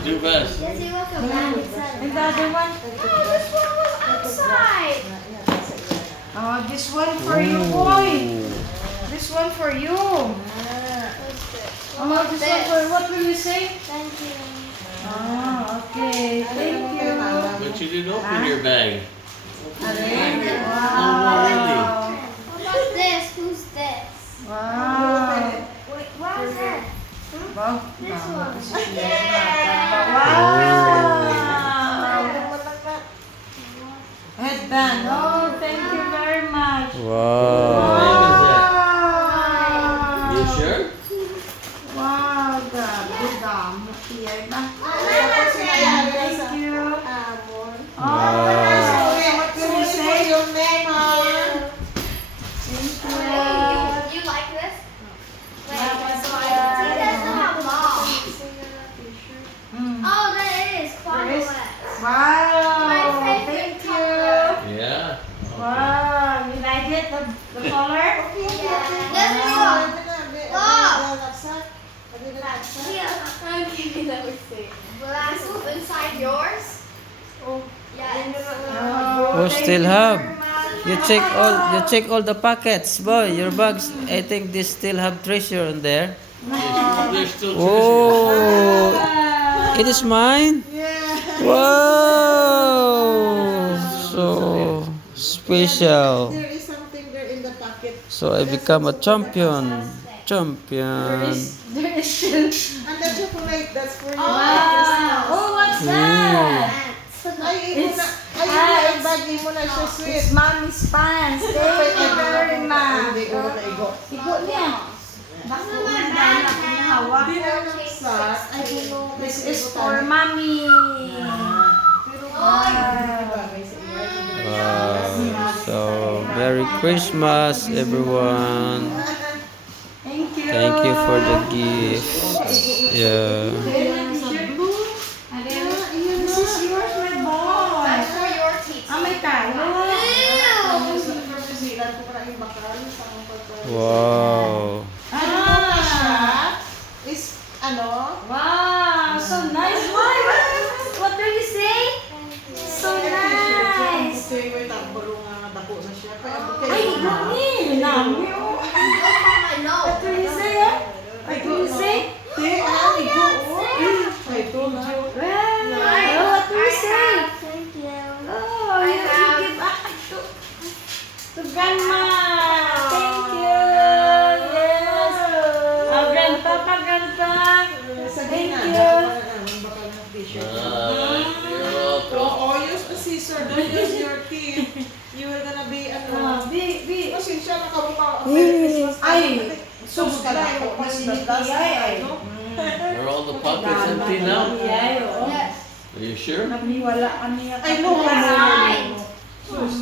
Do best. Yes, you look a bag inside. And the other one? Oh, this one was outside. Oh, this one for you, boy. This one for you. What's this? Oh, this one for, what will you say? Thank you. Oh, okay. Thank you. But you didn't open your bag. Wow. What about this? Who's this? Wow. Wait, what is that? Wow. This one. Wow. Headband. Oh, thank you very much. Wow. You sure? Wow, grabe damo. Tiyay ba? Thank you. Oh, what can you say? You like this? Wait, so I think that's not long. Oh, that is quite There is? wet. Wow. My favorite Thank you. color. Yeah. Wow, you like it? The color? This one. Okay, let me see. Glass inside yours? Oh, yeah. Oh, still have. You check all the pockets, boy. Your bags. I think they still have treasure in there. There's still treasure. Oh, it is mine. Wow, so special. There is something there in the pocket. So I become a champion. Champion. There is still. And the chocolate, that's for you. Wow. Oh, what's that? Ay, imo na. Ay, yung bag mo na siya sweet. It's mommy's pants. Thank you very much. Hindi ko na igo. Igo niya. Bako na dahil ako na hawak. Di na nagsas. I don't know. This is for mommy. Wow. So Merry Christmas, everyone. Thank you. Thank you for the gift. Yeah. This is yours, my boy. That's for your teeth. Ah, may talo. Wow. Ah. Is, ano? Wow, so nice. What do you say? So nice. May tambalo nga dako na siya. Kaya Ay, gani. Nami. I know. What do you say? What do you say? Te, igo. I told you. Well, what do you say? Thank you. Oh, you give back to grandma. Thank you. Yes. Oh, grandpa. Thank you. You're welcome. Oh, use the scissor. Don't use your teeth. You are gonna be, ano. Kasi siya nakabuka. Ay, sus ka na yung pasinitiyay. Are all the pockets empty now? Yes. Are you sure? Namiwala ka niya. Ay, no. Right. Sus.